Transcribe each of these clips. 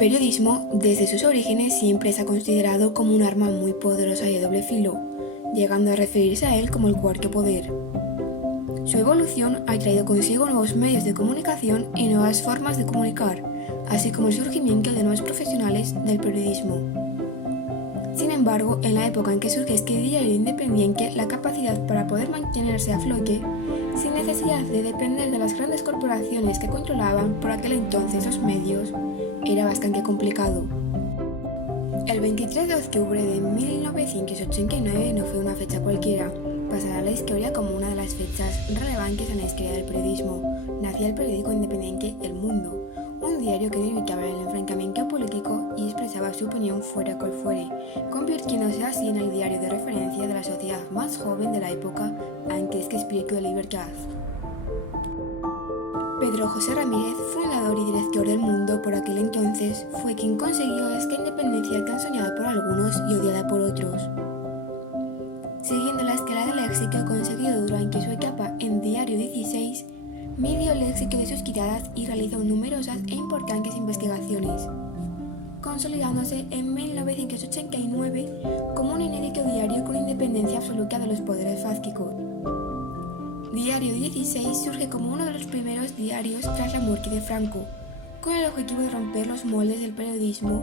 periodismo, desde sus orígenes, siempre se ha considerado como un arma muy poderosa y de doble filo, llegando a referirse a él como el cuarto poder. Su evolución ha traído consigo nuevos medios de comunicación y nuevas formas de comunicar, así como el surgimiento de nuevos profesionales del periodismo. Sin embargo, en la época en que surge este diario independiente, la capacidad para poder mantenerse a flote, sin necesidad de depender de las grandes corporaciones que controlaban por aquel entonces los medios, era bastante complicado. El 23 de octubre de 1989 no fue una fecha cualquiera, pasará a la historia como una de las fechas relevantes en la historia del periodismo. Nacía el periódico independiente El Mundo, un diario que no imitaba el enfrentamiento político y expresaba su opinión fuera cual fuere, convirtiéndose así en el diario de referencia de la sociedad más joven de la época antes que Espíritu de Libertad. Pedro José Ramírez, fundador y director del Mundo por aquel entonces, fue quien consiguió esta independencia tan soñada por algunos y odiada por otros. Siguiendo la escala del éxito conseguido durante su etapa en Diario 16, midió el éxito de sus tiradas y realizó numerosas e importantes investigaciones, consolidándose en 1989 como un inédito diario con independencia absoluta de los poderes fácticos. Diario 16 surge como uno de los primeros diarios tras la muerte de Franco, con el objetivo de romper los moldes del periodismo,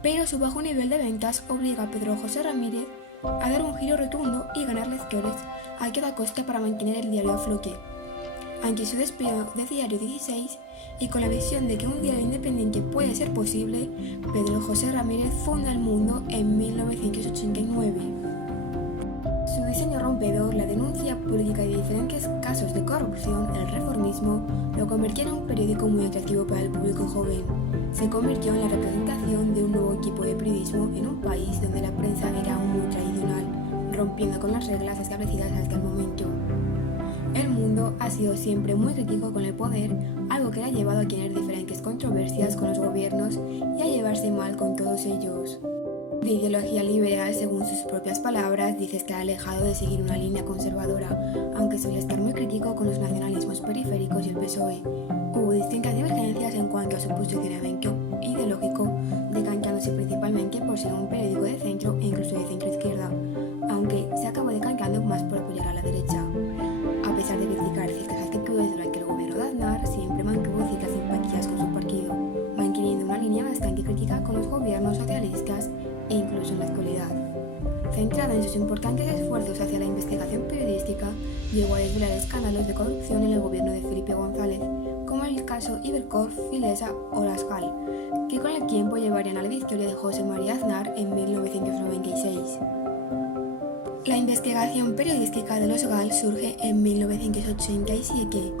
pero su bajo nivel de ventas obliga a Pedro José Ramírez a dar un giro rotundo y ganar lectores a toda costa para mantener el diario a flote. Ante su despido de Diario 16 y con la visión de que un diario independiente puede ser posible, Pedro José Ramírez funda El Mundo en 1989. Su diseño rompedor, la denuncia política de diferentes casos de corrupción, el reformismo, lo convirtió en un periódico muy atractivo para el público joven. Se convirtió en la representación de un nuevo tipo de periodismo en un país donde la prensa era aún muy tradicional, rompiendo con las reglas establecidas hasta el momento. El Mundo ha sido siempre muy crítico con el poder, algo que le ha llevado a tener diferentes controversias con los gobiernos y a llevarse mal con todos ellos. De ideología liberal, según sus propias palabras, dice estar alejado de seguir una línea conservadora, aunque suele estar muy crítico con los nacionalismos periféricos y el PSOE. Hubo distintas divergencias en cuanto a su posicionamiento ideológico, decantándose principalmente por ser un periódico de centro e incluso de centro-izquierda, aunque se acabó decantando más por apoyar a la derecha. A pesar de criticar ciertas actitudes durante el gobierno de Aznar, siempre mantuvo ciertas simpatías con su partido, manteniendo una línea bastante crítica con los gobiernos socialistas e incluso en la actualidad. Centrada en sus importantes esfuerzos hacia la investigación periodística, llegó a desvelar escándalos de corrupción en el gobierno de Felipe González, como el caso Ibercorp, Filesa o Las GAL, que con el tiempo llevarían a la victoria de José María Aznar en 1996. La investigación periodística de los GAL surge en 1987,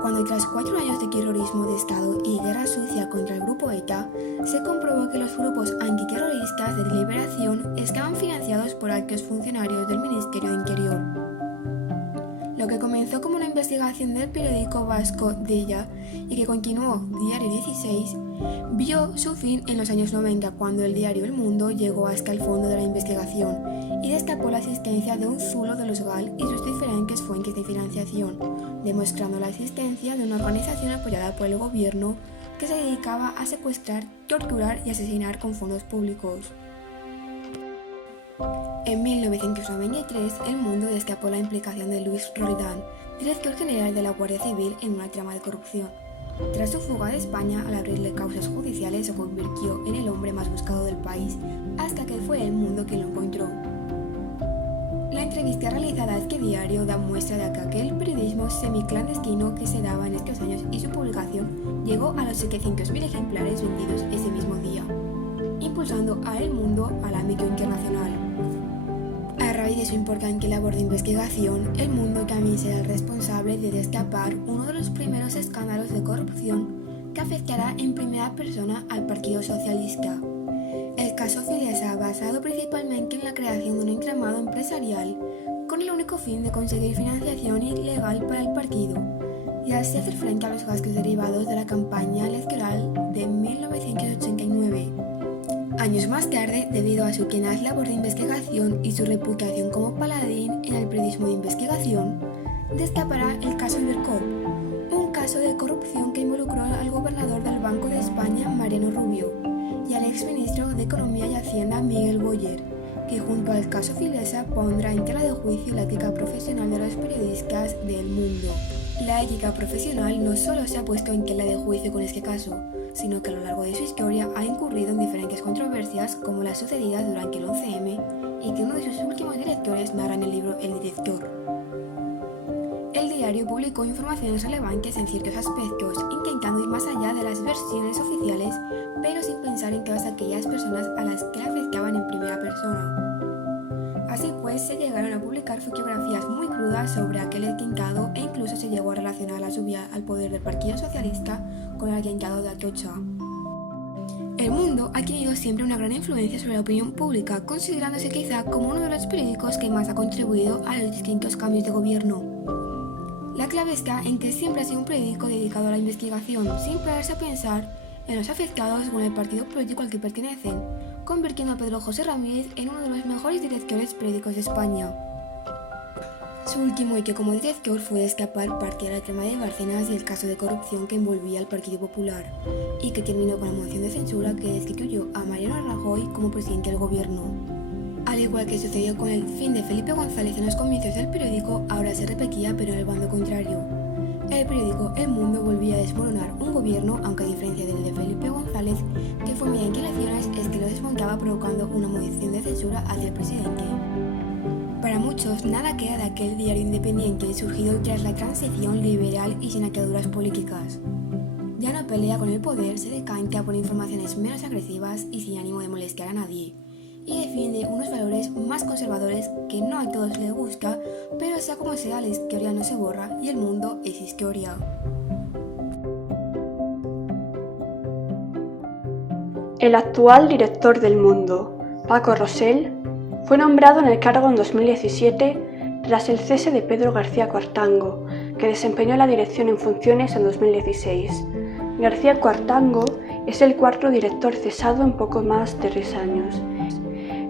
cuando tras 4 años de terrorismo de Estado y guerra sucia contra el grupo ETA, se comprobó que los grupos antiterroristas de Liberación estaban financiados por altos funcionarios del Ministerio de Interior. Lo que comenzó como una investigación del periódico vasco Deia y que continuó Diario 16, vio su fin en los años 90 cuando el diario El Mundo llegó hasta el fondo de la investigación y destapó la existencia de un zulo de los GAL y sus diferentes fuentes de financiación, demostrando la existencia de una organización apoyada por el gobierno que se dedicaba a secuestrar, torturar y asesinar con fondos públicos. En 1993, El Mundo destapó la implicación de Luis Roldán, director general de la Guardia Civil, en una trama de corrupción. Tras su fuga de España, al abrirle causas judiciales, se convirtió en el hombre más buscado del país, hasta que fue El Mundo quien lo encontró. La entrevista realizada a este diario da muestra de que aquel periodismo semiclandestino que se daba en estos años y su publicación llegó a los 700.000 ejemplares vendidos ese mismo día, impulsando a El Mundo al ámbito internacional. A raíz de su importante labor de investigación, El Mundo también será el responsable de destapar uno de los primeros escándalos de corrupción que afectará en primera persona al Partido Socialista. El caso Filesa, basado principalmente en la creación de un entramado empresarial con el único fin de conseguir financiación ilegal para el partido y así hacer frente a los gastos derivados de la campaña electoral de 1989. Años más tarde, debido a su tenaz labor de investigación y su reputación como paladín en el periodismo de investigación, destapará el caso Ibercorp, un caso caso de corrupción que involucró al gobernador del Banco de España, Mariano Rubio, y al exministro de Economía y Hacienda, Miguel Boyer, que junto al caso Filesa pondrá en tela de juicio la ética profesional de los periodistas del mundo. La ética profesional no solo se ha puesto en tela de juicio con este caso, sino que a lo largo de su historia ha incurrido en diferentes controversias como las sucedidas durante el 11M y que uno de sus últimos directores narra en el libro El Director. El diario publicó informaciones relevantes en ciertos aspectos, intentando ir más allá de las versiones oficiales, pero sin pensar en todas aquellas personas a las que le afectaban en primera persona. Así pues, se llegaron a publicar fotografías muy crudas sobre aquel atentado e incluso se llegó a relacionar la subida al poder del Partido Socialista con el atentado de Atocha. El Mundo ha tenido siempre una gran influencia sobre la opinión pública, considerándose quizá como uno de los periódicos que más ha contribuido a los distintos cambios de gobierno. La clave está en que siempre ha sido un periódico dedicado a la investigación, sin pararse a pensar en los afectados o en el partido político al que pertenecen, convirtiendo a Pedro José Ramírez en uno de los mejores directores periódicos de España. Su último hecho como director fue destapar parte de la trama de Bárcenas y el caso de corrupción que envolvía al Partido Popular, y que terminó con la moción de censura que destituyó a Mariano Rajoy como presidente del gobierno. Al igual que sucedió con el fin de Felipe González en los comicios del periódico, ahora se repetía pero en el bando contrario. El periódico El Mundo volvía a desmoronar un gobierno, aunque a diferencia del de Felipe González, que fue mediante elecciones, este lo desmontaba provocando una moción de censura hacia el presidente. Para muchos, nada queda de aquel diario independiente surgido tras la transición liberal y sin ataduras políticas. Ya no pelea con el poder, se decanta por informaciones menos agresivas y sin ánimo de molestar a nadie, y defiende unos valores más conservadores que no a todos les gusta, pero sea como sea, la historia no se borra y el mundo es historia. El actual director del Mundo, Paco Rosell, fue nombrado en el cargo en 2017 tras el cese de Pedro García Cuartango, que desempeñó la dirección en funciones en 2016. García Cuartango es el cuarto director cesado en poco más de 3 años.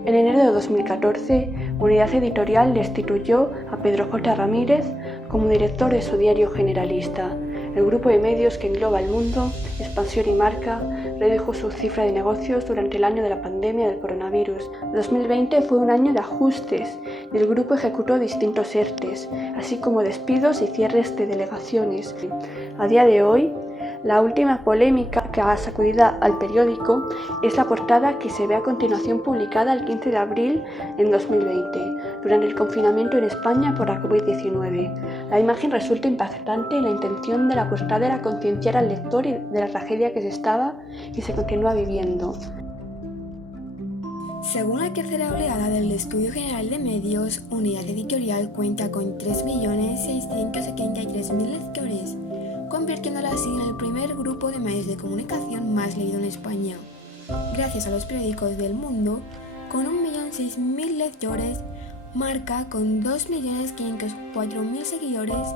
En enero de 2014, Unidad Editorial destituyó a Pedro J. Ramírez como director de su diario generalista. El grupo de medios que engloba El Mundo, Expansión y Marca redujo su cifra de negocios durante el año de la pandemia del coronavirus. 2020 fue un año de ajustes y el grupo ejecutó distintos ERTEs, así como despidos y cierres de delegaciones. A día de hoy, la última polémica que ha sacudido al periódico es la portada que se ve a continuación publicada el 15 de abril en 2020, durante el confinamiento en España por la COVID-19. La imagen resulta impactante y la intención de la portada era concienciar al lector de la tragedia que se estaba y se continúa viviendo. Según la tercera oleada del Estudio General de Medios, Unidad Editorial cuenta con 3.673.000 lectores, convirtiéndola así en el primer grupo de medios de comunicación más leído en España. Gracias a los periódicos del Mundo, con 1.006.000 lectores, Marca con 2.504.000 seguidores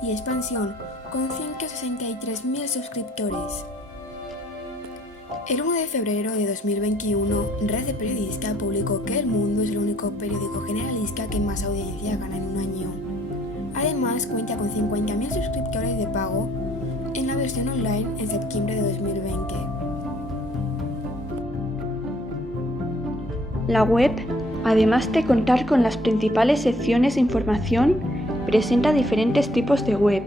y Expansión con 163.000 suscriptores. El 1 de febrero de 2021, Red de Periodista publicó que El Mundo es el único periódico generalista que más audiencia gana en un año. Además, cuenta con 50.000 suscriptores de pago en la versión online en septiembre de 2020. La web, además de contar con las principales secciones de información, presenta diferentes tipos de web,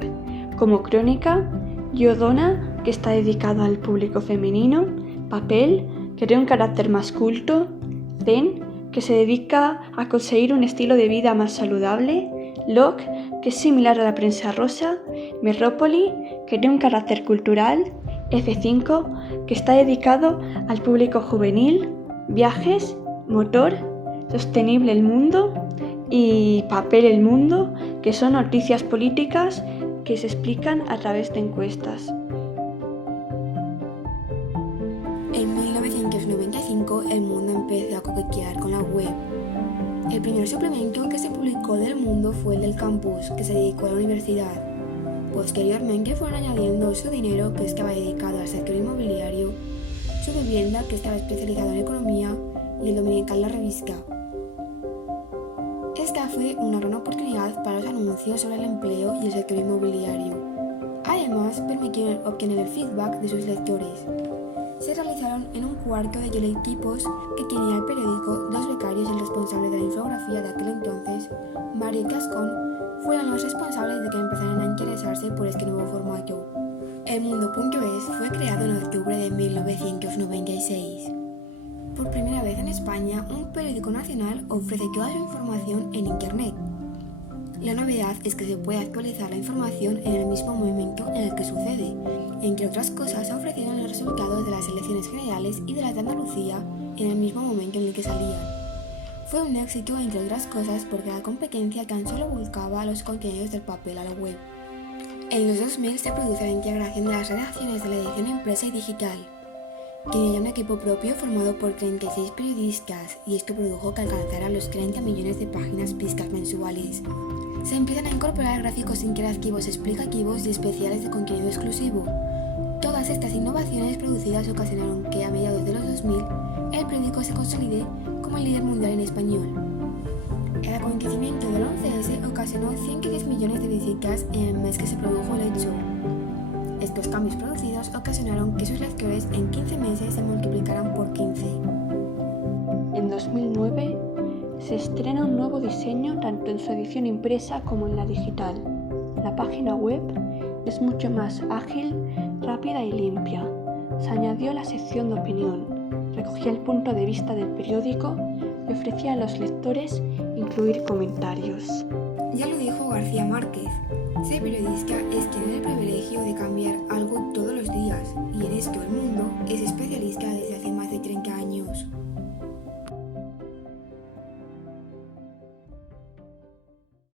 como Crónica, Yodona, que está dedicado al público femenino, Papel, que tiene un carácter más culto, Zen, que se dedica a conseguir un estilo de vida más saludable, Log, que es similar a la prensa rosa, Metrópoli, que tiene un carácter cultural, F5, que está dedicado al público juvenil, Viajes, Motor, Sostenible El Mundo y Papel El Mundo, que son noticias políticas que se explican a través de encuestas. En 1995, El Mundo empezó a coquetear con la web. El primer suplemento que se publicó del Mundo fue el del campus, que se dedicó a la universidad. Posteriormente fueron añadiendo su dinero, que estaba dedicado al sector inmobiliario, su vivienda, que estaba especializado en economía, y el dominical La Revista. Esta fue una gran oportunidad para los anuncios sobre el empleo y el sector inmobiliario. Además, permitieron obtener el feedback de sus lectores. Se realizaron en un cuarto de equipos que tenía el periódico. Dos becarios y el responsable de la infografía de aquel entonces, Mario Gascon, fueron los responsables de que empezaran a interesarse por este nuevo formato. Elmundo.es fue creado en octubre de 1996. Por primera vez en España, un periódico nacional ofrece toda su información en Internet. La novedad es que se puede actualizar la información en el mismo momento en el que sucede. Entre otras cosas, se ofrecieron los resultados de las elecciones generales y de las de Andalucía en el mismo momento en el que salían. Fue un éxito, entre otras cosas, porque la competencia tan solo buscaba los contenidos del papel a la web. En los 2000 se produce la integración de las redacciones de la edición impresa y digital. Tenía ya un equipo propio formado por 36 periodistas y esto produjo que alcanzara los 30 millones de páginas vistas mensuales. Se empiezan a incorporar gráficos interactivos explicativos y especiales de contenido exclusivo. Todas estas innovaciones producidas ocasionaron que a mediados de los 2000 el periódico se consolide como el líder mundial en español. El acontecimiento del 11S ocasionó 110 millones de visitas en el mes que se produjo el hecho. Estos cambios producidos ocasionaron que sus lectores en 15 meses se multiplicaran por 15. En 2009 se estrena un nuevo diseño tanto en su edición impresa como en la digital. La página web es mucho más ágil, rápida y limpia. Se añadió la sección de opinión, recogía el punto de vista del periódico y ofrecía a los lectores incluir comentarios. Ya lo dijo García Márquez, ser periodista es tener el privilegio de cambiar algo todos los días, y en esto El Mundo es especialista desde hace más de 30 años.